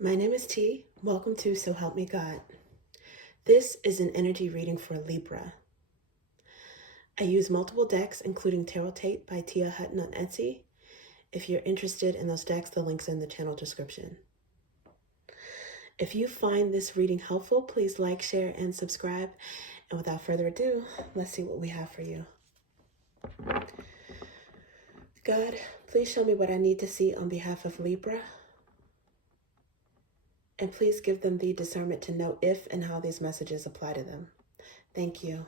My name is T. Welcome to So Help Me God. This is an energy reading for Libra. I use multiple decks, including Tarotate by Tia Hutton on Etsy. If you're interested in those decks, the link's in the channel description. If you find this reading helpful, please like, share, and subscribe. And without further ado, let's see what we have for you. God, please show me what I need to see on behalf of Libra. And please give them the discernment to know if and how these messages apply to them. Thank you.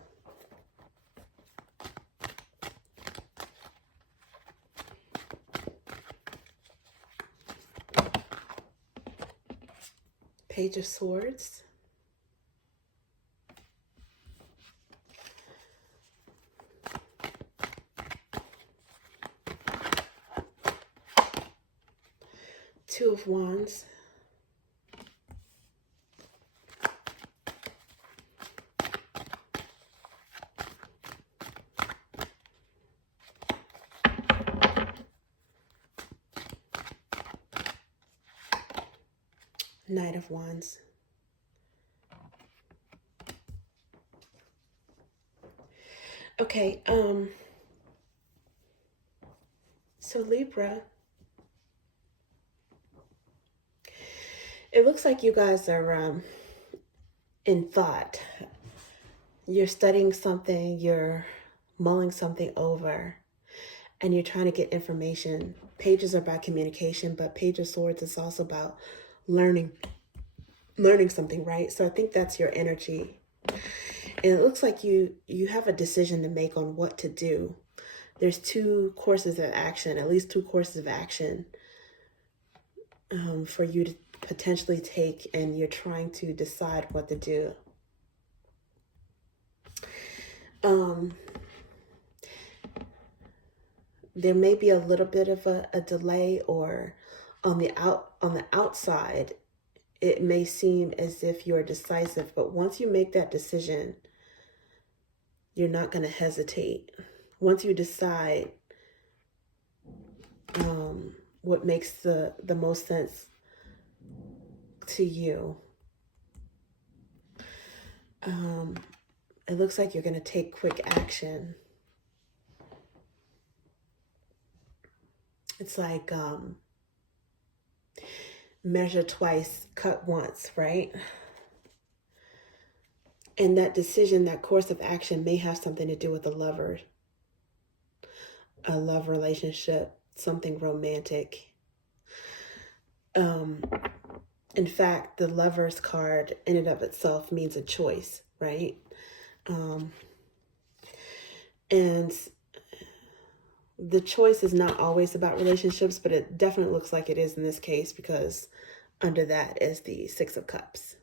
Page of Swords. Two of Wands. Knight of Wands. Okay, so Libra, it looks like you guys are in thought. You're studying something, you're mulling something over, and you're trying to get information. Pages are about communication, but Page of Swords is also about learning something, right? So I think that's your energy. And it looks like you have a decision to make on what to do. There's two courses of action, at least two courses of action for you to potentially take, and you're trying to decide what to do. There may be a little bit of a delay, or on the outside, it may seem as if you're decisive, but once you make that decision, you're not going to hesitate. Once you decide what makes the most sense to you, it looks like you're going to take quick action. It's like measure twice, cut once, right? And that decision, that course of action may have something to do with a love relationship, something romantic. In fact, the Lover's card in and of itself means a choice, right? And the choice is not always about relationships, but it definitely looks like it is in this case, because under that is the Six of Cups.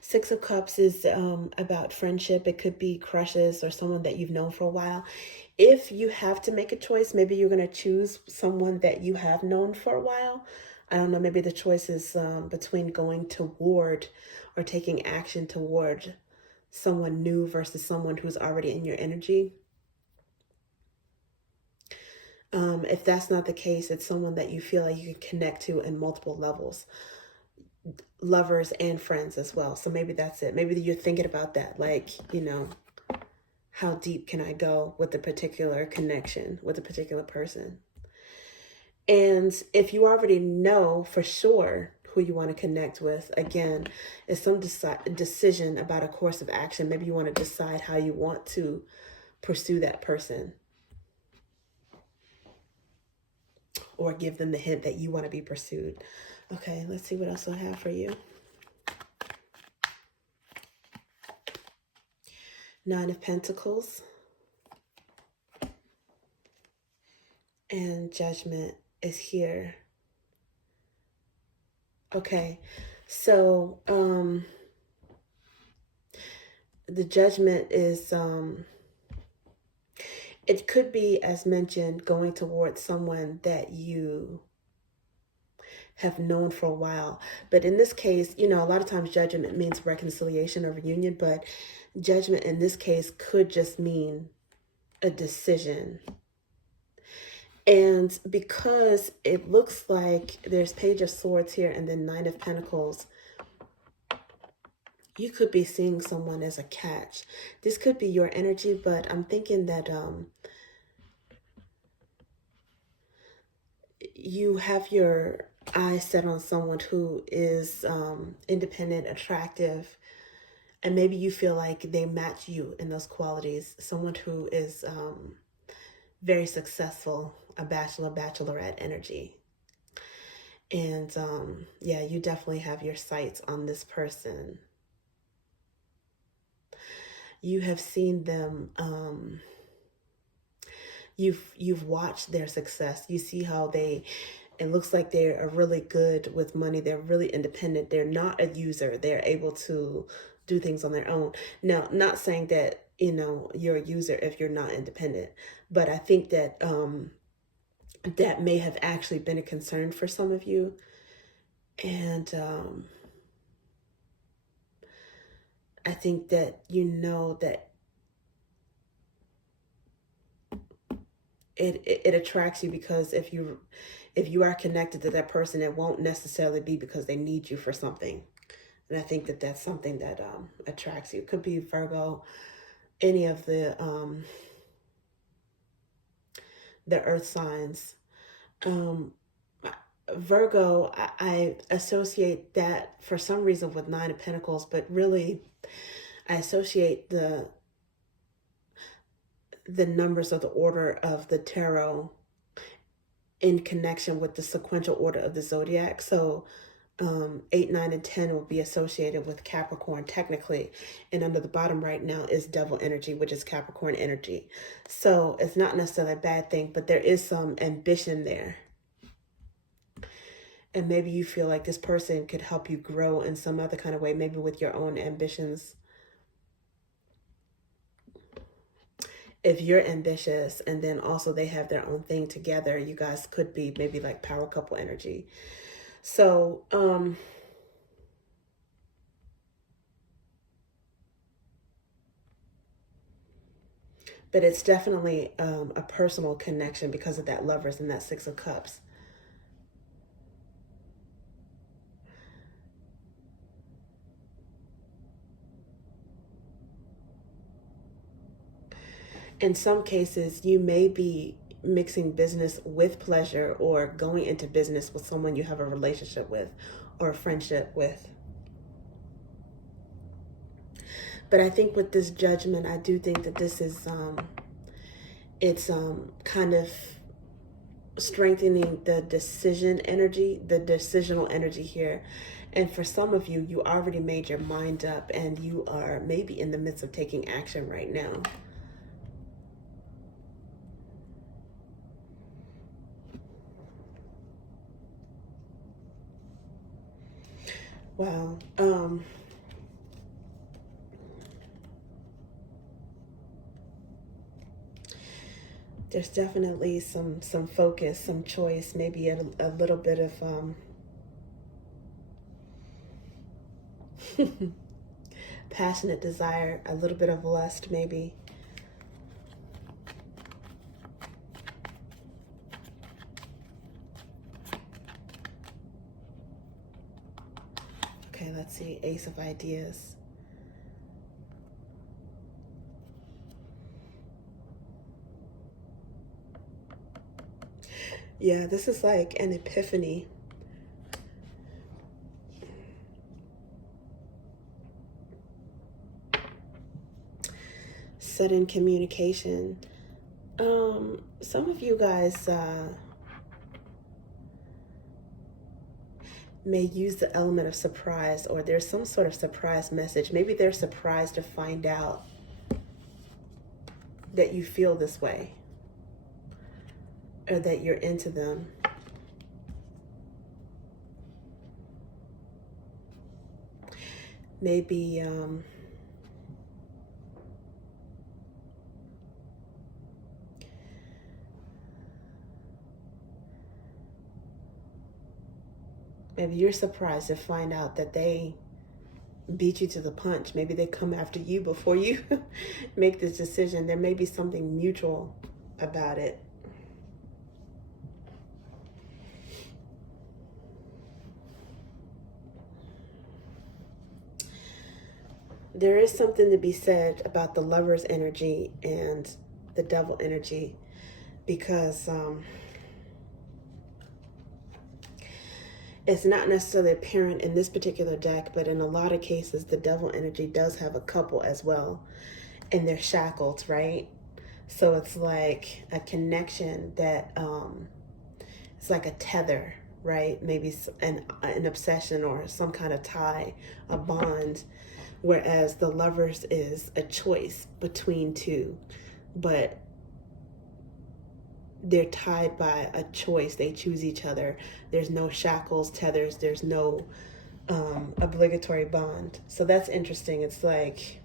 Six of Cups is about friendship. It could be crushes or someone that you've known for a while. If you have to make a choice, maybe you're going to choose someone that you have known for a while. I don't know, maybe the choice is between going toward or taking action toward someone new versus someone who's already in your energy. If that's not the case, it's someone that you feel like you can connect to in multiple levels. Lovers and friends as well. So maybe that's it. Maybe you're thinking about that, like, you know, how deep can I go with a particular connection with a particular person? And if you already know for sure who you want to connect with, again, it's some decision about a course of action. Maybe you want to decide how you want to pursue that person, or give them the hint that you want to be pursued. Okay, let's see what else I have for you. Nine of Pentacles and Judgment is here. Okay, so the Judgment is it could be, as mentioned, going towards someone that you have known for a while. But in this case, you know, a lot of times Judgment means reconciliation or reunion, but Judgment in this case could just mean a decision. And because it looks like there's Page of Swords here and then Nine of Pentacles, you could be seeing someone as a catch. This could be your energy, but I'm thinking that you have your eyes set on someone who is independent, attractive, and maybe you feel like they match you in those qualities. Someone who is very successful, a bachelor, bachelorette energy. And yeah, you definitely have your sights on this person. You have seen them, you've watched their success. You see how it looks like they are really good with money. They're really independent. They're not a user. They're able to do things on their own. Now, not saying that, you're a user if you're not independent, but I think that that may have actually been a concern for some of you. And I think that that it attracts you, because if you are connected to that person, it won't necessarily be because they need you for something. And I think that that's something that attracts you. It could be Virgo, any of the earth signs. Virgo, I associate that for some reason with Nine of Pentacles, but really I associate the numbers of the order of the tarot in connection with the sequential order of the zodiac. So 8, 9, and 10 will be associated with Capricorn technically. And under the bottom right now is Devil energy, which is Capricorn energy. So it's not necessarily a bad thing, but there is some ambition there. And maybe you feel like this person could help you grow in some other kind of way, maybe with your own ambitions. If you're ambitious and then also they have their own thing together, you guys could be maybe like power couple energy. So, but it's definitely a personal connection because of that Lovers and that Six of Cups. In some cases, you may be mixing business with pleasure or going into business with someone you have a relationship with or a friendship with. But I think with this Judgment, I do think that this is, it's kind of strengthening the decision energy, the decisional energy here. And for some of you, you already made your mind up and you are maybe in the midst of taking action right now. Wow. There's definitely some focus, some choice, maybe a little bit of passionate desire, a little bit of lust maybe. Okay, let's see, Ace of Ideas. Yeah, this is like an epiphany. Sudden communication. Some of you guys may use the element of surprise, or there's some sort of surprise message. Maybe they're surprised to find out that you feel this way or that you're into them. Maybe maybe you're surprised to find out that they beat you to the punch. Maybe they come after you before you make this decision. There may be something mutual about it. there is something to be said about the Lover's energy and the Devil energy, because it's not necessarily apparent in this particular deck, but in a lot of cases, the Devil energy does have a couple as well, and they're shackled, right? So it's like a connection that it's like a tether, right? Maybe an obsession or some kind of tie, a bond, whereas the Lovers is a choice between two, but they're tied by a choice. They choose each other. There's no shackles, tethers. There's no obligatory bond. So that's interesting. It's like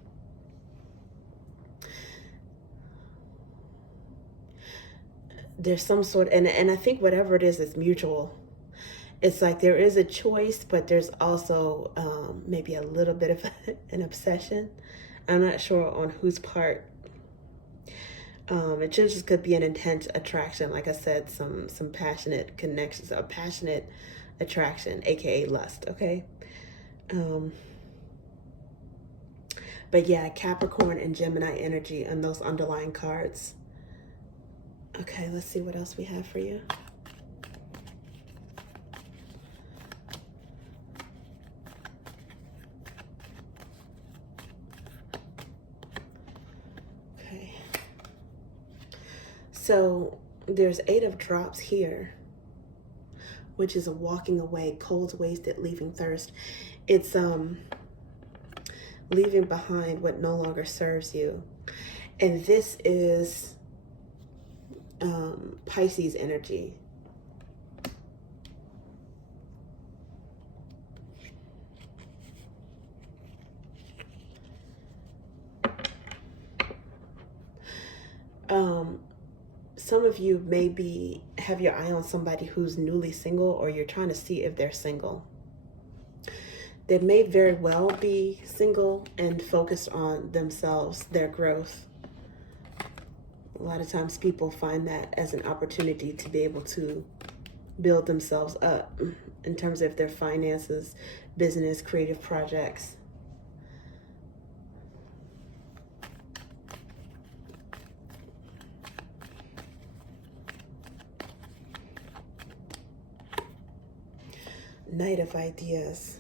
there's some sort, and I think whatever it is, it's mutual. It's like there is a choice, but there's also maybe a little bit of an obsession. I'm not sure on whose part. It just could be an intense attraction, like I said, some passionate connections, a passionate attraction, aka lust. Okay. But yeah, Capricorn and Gemini energy and those underlying cards. Okay, let's see what else we have for you. Okay. So there's 8 of drops here, which is a walking away, cold, wasted, leaving thirst. It's leaving behind what no longer serves you. And this is Pisces energy. Some of you maybe have your eye on somebody who's newly single, or you're trying to see if they're single. They may very well be single and focused on themselves, their growth. A lot of times people find that as an opportunity to be able to build themselves up in terms of their finances, business, creative projects. Knight of Ideas,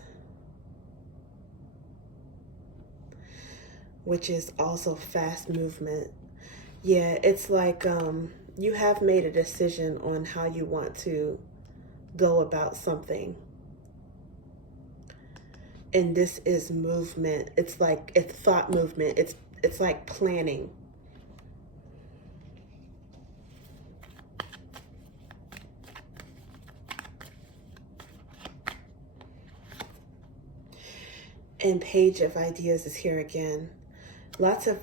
which is also fast movement. Yeah, it's like you have made a decision on how you want to go about something. And this is movement. It's like it's thought movement. It's like planning. And Page of Ideas is here again. Lots of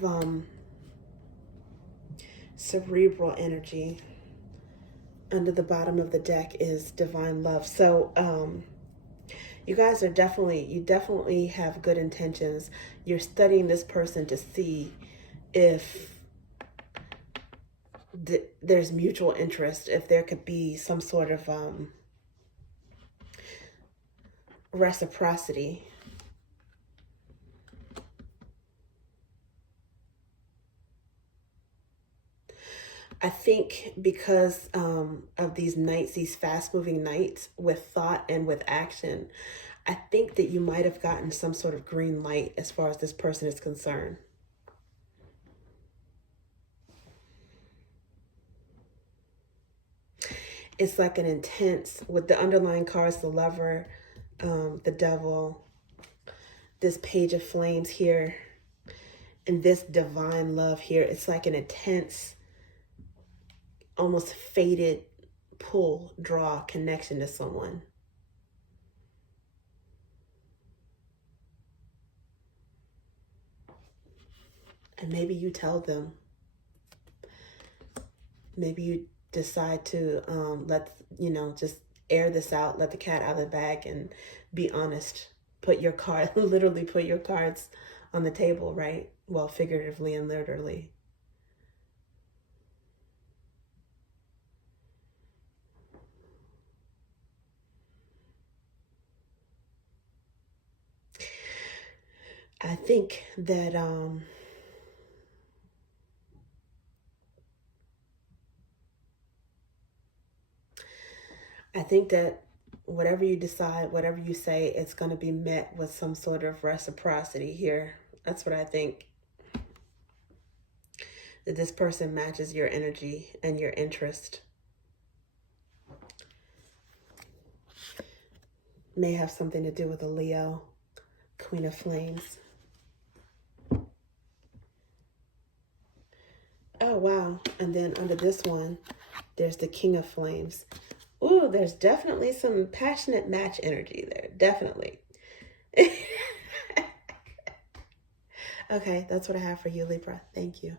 cerebral energy. Under the bottom of the deck is divine love. So you guys are you definitely have good intentions. You're studying this person to see if there's mutual interest, if there could be some sort of reciprocity. I think because of these nights, these fast-moving nights with thought and with action, I think that you might have gotten some sort of green light as far as this person is concerned. It's like an intense, with the underlying cards, the Lover, the Devil, this Page of Flames here, and this divine love here. It's like an intense, almost fated pull, draw, connection to someone. And maybe you tell them. Maybe you decide to just air this out, let the cat out of the bag and be honest. Put your card, literally put your cards on the table, right? Well, figuratively and literally. I think that whatever you decide, whatever you say, it's going to be met with some sort of reciprocity here. That's what I think. That this person matches your energy and your interest. May have something to do with a Leo, Queen of Flames. Oh, wow. And then under this one, there's the King of Flames. Ooh, there's definitely some passionate match energy there. Definitely. Okay, that's what I have for you, Libra. Thank you.